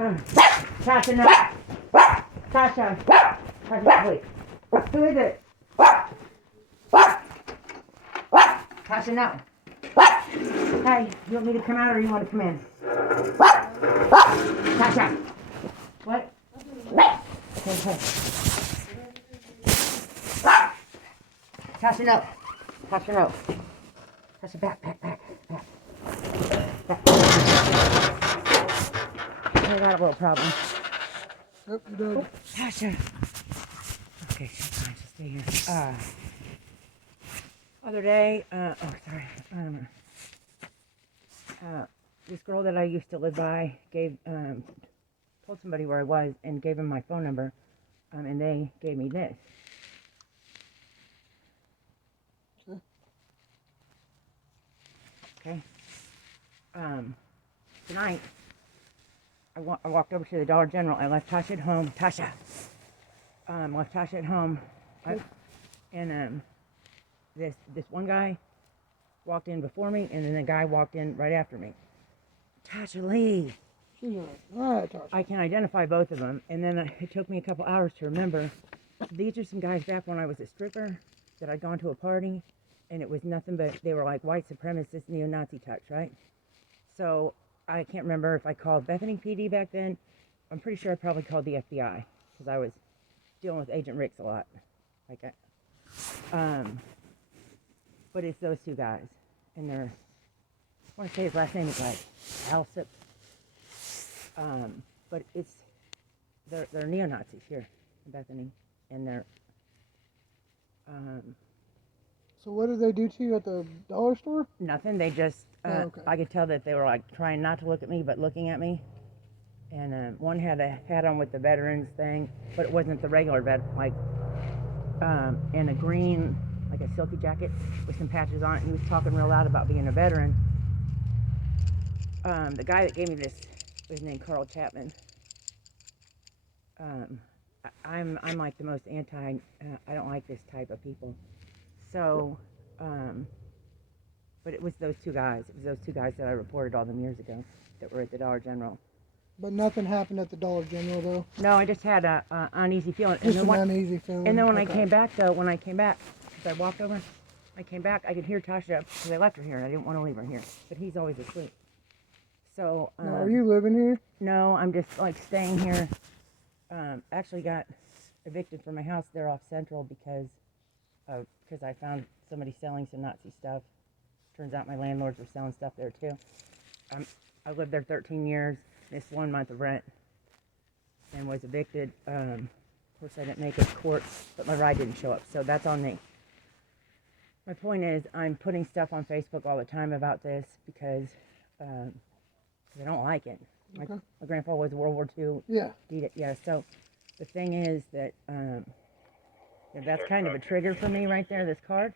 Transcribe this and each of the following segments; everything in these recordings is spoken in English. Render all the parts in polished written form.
Tasha, no. Tasha. Tasha, wait. Who is it? Tasha, no. Hey, you want me to come out or you want to come in? Tasha. What? Okay, okay. Tasha, no. Tasha, no. Tasha, back. I got a little problem. Yep, you did. Tasha. Okay, she's fine. Just stay here. Other day, sorry. This girl that I used to live by told somebody where I was and gave them my phone number, and they gave me this. Okay. Tonight, I walked over to the Dollar General. I left Tasha at home. Tasha. Left Tasha at home, and this one guy walked in before me, and then the guy walked in right after me. Tasha, leave. She's all right, Tasha. I can identify both of them, and then it took me a couple hours to remember. These are some guys back when I was a stripper that I'd gone to a party, and it was nothing but, they were like white supremacist, neo-Nazi types, right? So I can't remember if I called Bethany PD back then. I'm pretty sure I probably called the FBI, because I was dealing with Agent Ricks a lot. But it's those two guys, and I want to say his last name is like Alsip. But they're neo-Nazis here in Bethany, and they're So what did they do to you at the dollar store? nothing. They just okay. I could tell that they were like trying not to look at me, but looking at me. And one had a hat on with the veterans thing, but it wasn't the regular and a green, like a silky jacket with some patches on it. He was talking real loud about being a veteran. The guy that gave me this was named Carl Chapman. I'm like the most anti. I don't like this type of people. So, but it was those two guys. It was those two guys that I reported all them years ago that were at the Dollar General. But nothing happened at the Dollar General, though? No, I just had a uneasy feeling. Just an uneasy feeling. And then when I came back, because I walked over, I came back, I could hear Tasha, because I left her here, and I didn't want to leave her here. But he's always asleep. So, now, are you living here? No, I'm just, like, staying here. Actually got evicted from my house there off Central because I found somebody selling some Nazi stuff. Turns out my landlords were selling stuff there, too. I lived there 13 years. Missed 1 month of rent and was evicted. Of course, I didn't make it to court, but my ride didn't show up, so that's on me. My point is, I'm putting stuff on Facebook all the time about this because I don't like it. Okay. My grandpa was World War II. Yeah, so the thing is that that's kind of a trigger for me right there, this card.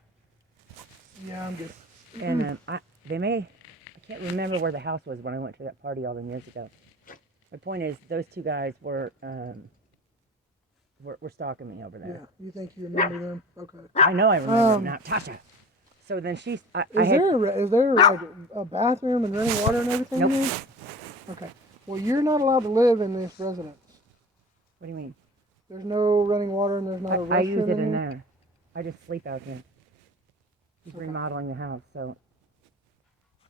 Yeah, I'm just... And I can't remember where the house was when I went to that party all them years ago. My point is, those two guys were stalking me over there. Yeah, you think you remember them? Okay. I know I remember them now. Tasha. So then she's... Is there like a bathroom and running water and everything? Nope. Here? Okay. Well, you're not allowed to live in this residence. What do you mean? There's no running water and there's not a restroom I use it in here? there. I just sleep out there. He's remodeling the house, so...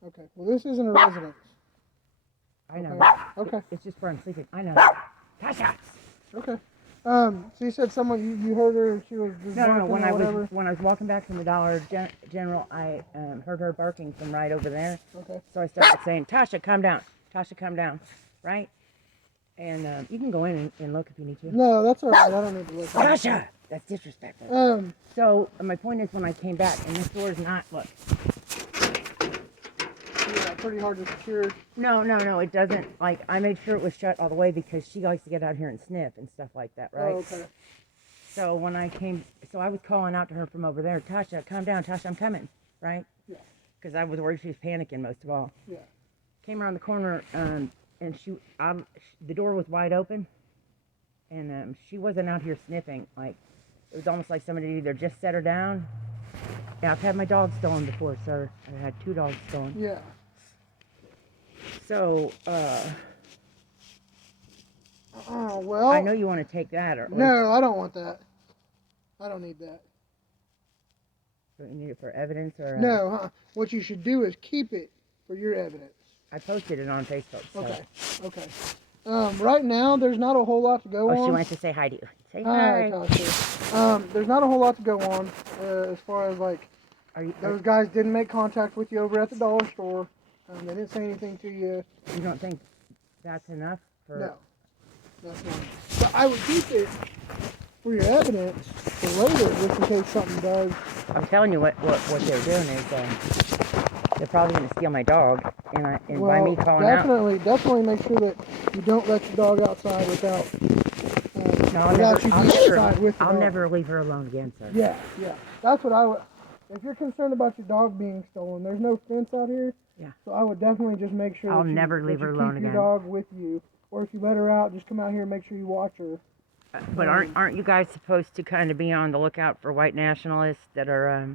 Okay. Well, this isn't a residence. I know. Okay. It's just where I'm sleeping. I know. Tasha! Okay. So you said you heard her, she was No. When I was walking back from the Dollar General, I heard her barking from right over there. Okay. So I started saying, Tasha, come down. Tasha, come down. Right? And you can go in and look if you need to. No, that's all right. I don't need to look. Tasha! That's disrespectful. So my point is, when I came back, and this door is not, look. Yeah, pretty hard to secure. No, it doesn't. Like, I made sure it was shut all the way because she likes to get out here and sniff and stuff like that, right? Oh, okay. So when I was calling out to her from over there, Tasha, calm down, Tasha, I'm coming, right? Yeah. Because I was worried she was panicking most of all. Yeah. Came around the corner, and the door was wide open, and she wasn't out here sniffing. Like, it was almost like somebody either just set her down. Yeah, I've had my dog stolen before, sir. I had 2 dogs stolen. Yeah. So, Oh, well. I know you want to take that, or at least No, I don't want that. I don't need that. you need it for evidence, or No, what you should do is keep it for your evidence. I posted it on Facebook. So. Okay, okay. Right now, there's not a whole lot to go on. Oh, she wants to say hi to you. Say Hi, hi. Tasha. There's not a whole lot to go on as far as like those guys didn't make contact with you over at the dollar store. They didn't say anything to you. You don't think that's enough? No, that's not. So I would keep it for your evidence for later, just in case something does. I'm telling you what they're doing is they're probably going to steal my dog, and by me calling definitely make sure that you don't let your dog outside without. No, I'll never leave her alone again, sir. Yeah. That's what I would. If you're concerned about your dog being stolen, there's no fence out here. Yeah. So I would definitely just make sure. I'll never leave her alone keep again. Your dog with you, or if you let her out, just come out here and make sure you watch her. But aren't you guys supposed to kind of be on the lookout for white nationalists that are?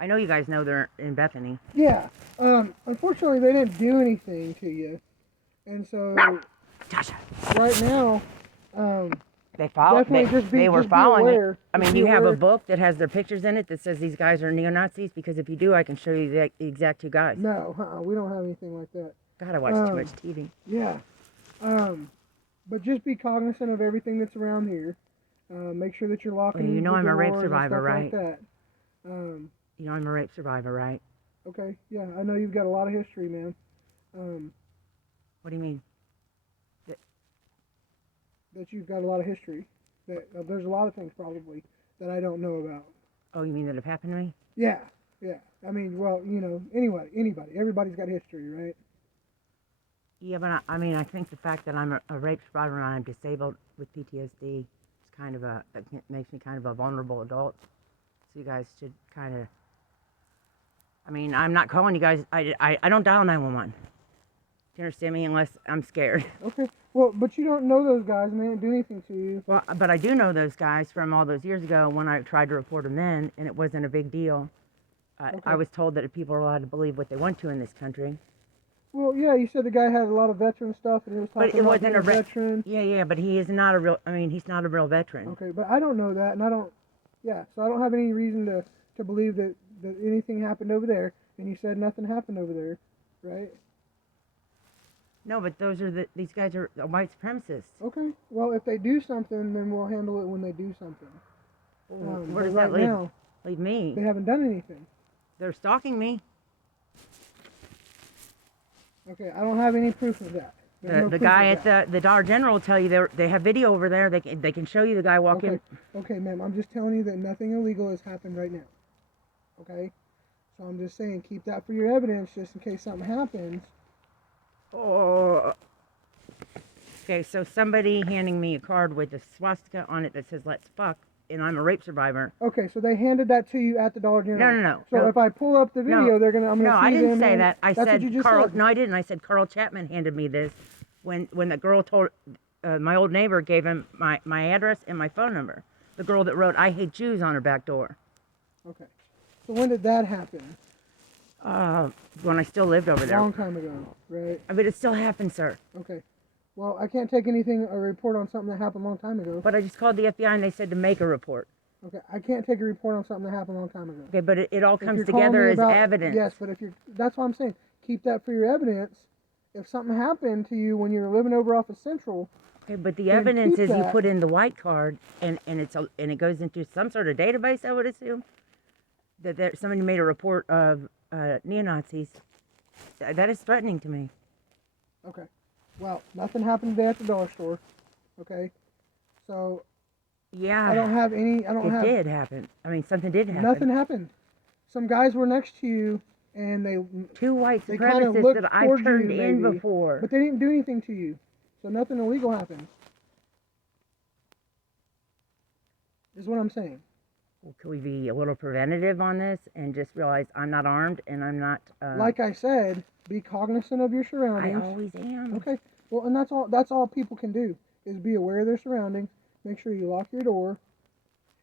I know you guys know they're in Bethany. Yeah. Unfortunately, they didn't do anything to you, and so Tasha. right now, they followed. They were following it. I mean, you have a book that has their pictures in it that says these guys are neo-Nazis. Because if you do, I can show you the exact two guys. No, we don't have anything like that. God, I watch too much TV. Yeah. But just be cognizant of everything that's around here. Make sure that you're locking. Well, you know I'm a rape survivor, right? Like that. You know I'm a rape survivor, right? Okay. Yeah, I know you've got a lot of history, man. What do you mean? That you've got a lot of history. That there's a lot of things probably that I don't know about. Oh, you mean that have happened to me? Yeah. I mean, well, anybody, everybody's got history, right? Yeah, but I think the fact that I'm a rape survivor and I'm disabled with PTSD is it makes me kind of a vulnerable adult. So you guys should kind of. I mean, I'm not calling you guys. I don't dial 911. Do you understand me? Unless I'm scared. Okay. Well, but you don't know those guys, and they didn't do anything to you. Well, but I do know those guys from all those years ago when I tried to report them then, and it wasn't a big deal. Okay. I was told that people are allowed to believe what they want to in this country. Well, yeah, you said the guy had a lot of veteran stuff, and he was talking about being a veteran. Yeah, but he is not a real. I mean, he's not a real veteran. Okay, but I don't know that, and I don't. Yeah, so I don't have any reason to believe that anything happened over there. And you said nothing happened over there, right? No, but these guys are white supremacists. Okay. Well, if they do something, then we'll handle it when they do something. Where does that leave me? They haven't done anything. They're stalking me. Okay, I don't have any proof of that. The guy at the Dollar General will tell you they have video over there. They can show you the guy walking. Okay, ma'am. I'm just telling you that nothing illegal has happened right now. Okay? So I'm just saying keep that for your evidence just in case something happens. Oh. Okay, so somebody handing me a card with a swastika on it that says "Let's fuck," and I'm a rape survivor. Okay, so they handed that to you at the Dollar General. No. So if I pull up the video, I'm gonna. No, I didn't say that. I said Carl. Said. No, I didn't. I said Carl Chapman handed me this when the girl told my old neighbor gave him my address and my phone number. The girl that wrote "I hate Jews" on her back door. Okay. So when did that happen? When I still lived over there. A long time ago, right? I mean, it still happens, sir. Okay. Well, I can't take a report on something that happened a long time ago. But I just called the FBI and they said to make a report. Okay, I can't take a report on something that happened a long time ago. Okay, but it all comes together as evidence. Yes, but that's what I'm saying. Keep that for your evidence. If something happened to you when you were living over off of Central. Okay, but the evidence is you put in the white card and it goes into some sort of database, I would assume. That somebody made a report of neo-Nazis. That is threatening to me. Okay. Well, nothing happened today at the dollar store. Okay. So. Yeah. I don't have any. It did happen. I mean, something did happen. Nothing happened. Some guys were next to you, and two white supremacists that I turned in before. But they didn't do anything to you, so nothing illegal happened. Is what I'm saying. Well, could we be a little preventative on this and just realize I'm not armed and I'm not... Like I said, be cognizant of your surroundings. I always am. Okay. Well, and that's all people can do, is be aware of their surroundings. Make sure you lock your door.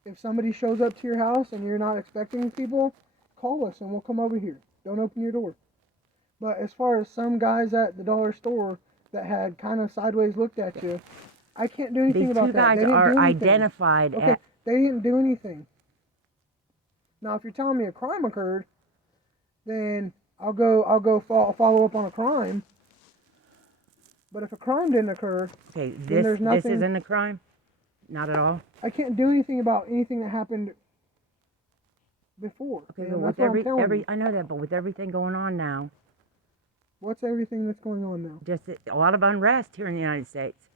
If somebody shows up to your house and you're not expecting people, call us and we'll come over here. Don't open your door. But as far as some guys at the dollar store that had kind of sideways looked at you, I can't do anything These about two that. guys They didn't are do anything. identified Okay, at. they didn't do anything. Now, if you're telling me a crime occurred, then I'll go follow up on a crime. But if a crime didn't occur, Okay, then there's this nothing. isn't a crime? Not at all? I can't do anything about anything that happened before. Okay, man. but That's with what I'm telling you. I know that, but with everything going on now, What's everything that's going on now? just a lot of unrest here in the United States.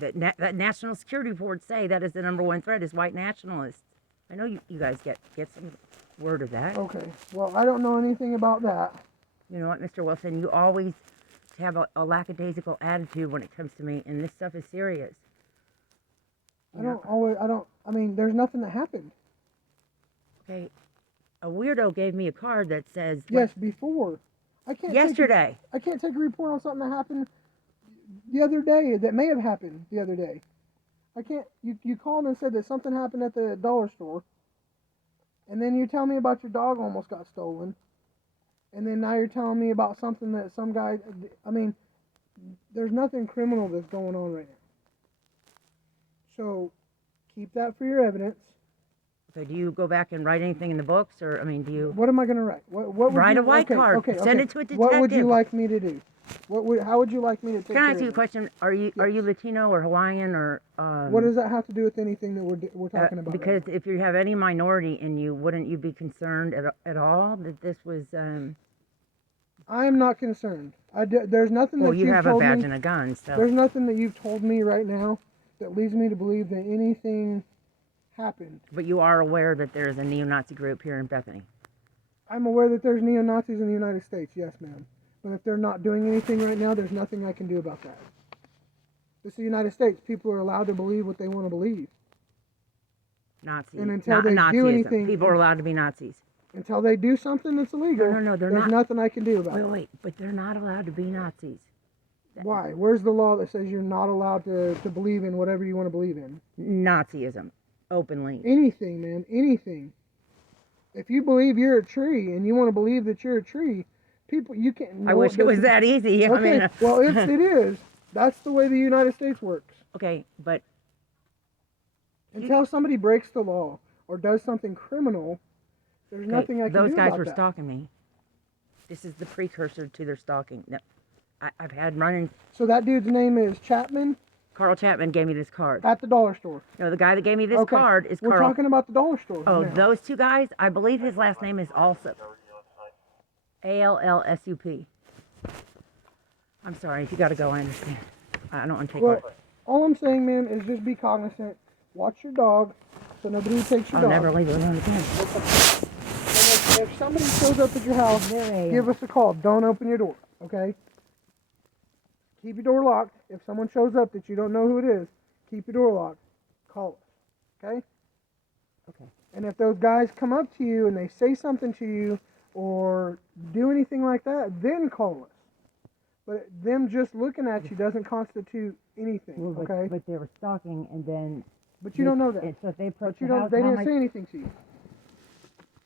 That national security reports say that is the number one threat is white nationalists. I know you guys get some word of that. Okay, well, I don't know anything about that. You know what, Mr. Wilson, you always have a lackadaisical attitude when it comes to me, and this stuff is serious. I mean, there's nothing that happened. Okay, a weirdo gave me a card that says Yes, before. I can't yesterday. I can't take a report on something that happened the other day that may have happened the other day. I can't. You called and said that something happened at the dollar store, and then you tell me about your dog almost got stolen, and then now you're telling me about something that some guy. I mean, there's nothing criminal that's going on right now. So keep that for your evidence. Okay, do you go back and write anything in the books, or I mean, do you What am I going to write? What would write you, a white card? Okay, Send okay. it to a detective. What would you like me to do? How would you like me to take Can I care ask of you a it? question? Are you Latino or Hawaiian or? What does that have to do with anything that we're talking about? Because right now? if you have any minority in you, wouldn't you be concerned at all that this was? I am not concerned. There's nothing Well, that you you've have a told badge me. and a gun, so. There's nothing that you've told me right now that leads me to believe that anything happened. But you are aware that there is a neo-Nazi group here in Bethany. I'm aware that there's neo-Nazis in the United States, yes, ma'am. But if they're not doing anything right now, there's nothing I can do about that. This is the United States. People are allowed to believe what they want to believe. Nazis. And until they do Nazism. anything- People are allowed to be Nazis. Until they do something that's illegal, No, they're there's not. nothing I can do about it. Wait, but they're not allowed to be Nazis. Why? Where's the law that says you're not allowed to believe in whatever you want to believe in? Nazism, openly. Anything, man, anything. If you believe you're a tree and you want to believe that you're a tree, people, you can't. I wish it was that easy. I Okay, mean, well, it is. That's the way the United States works. okay, but Until somebody breaks the law or does something criminal, there's nothing I can do those guys about were that. stalking me. This is the precursor to their stalking. No, I've had run-ins. So that dude's name is Chapman Carl Chapman gave me this card. at the dollar store. No, the guy that gave me this Okay, card is we're Carl. talking about the dollar store. Oh, now. those two guys? I believe his last name is also Allsup. I'm sorry, if you got to go, I understand. I don't want to take Well, it. all I'm saying, man, is just be cognizant. Watch your dog, so nobody takes your I'll dog. never leave it alone again. And if somebody shows up at your house, Very. give us a call. Don't open your door, okay? Keep your door locked. If someone shows up that you don't know who it is, keep your door locked. Call us, okay? Okay. And if those guys come up to you and they say something to you or do anything like that, then call us. But them just looking at you doesn't constitute anything, Well, okay? but they were stalking, and then. But you don't know that. And so if they approached But you the don't. house, They how didn't am I- say anything to you.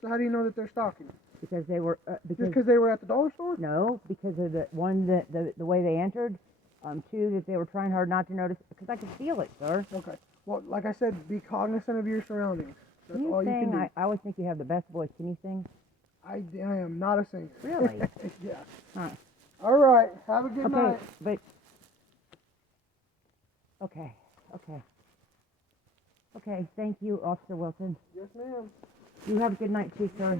So how do you know that they're stalking? because they were Just because they were at the dollar store? no, because of the one the way they entered. Two, that they were trying hard not to notice because I could feel it, sir. Okay. Well, like I said, be cognizant of your surroundings. That's Can you all you sing? can do. I always think you have the best voice. Can you sing? I am not a singer. Really? Yeah. Huh. All right. Have a good Okay, night. but okay. Thank you, Officer Wilson. Yes, ma'am. You have a good night too, sir.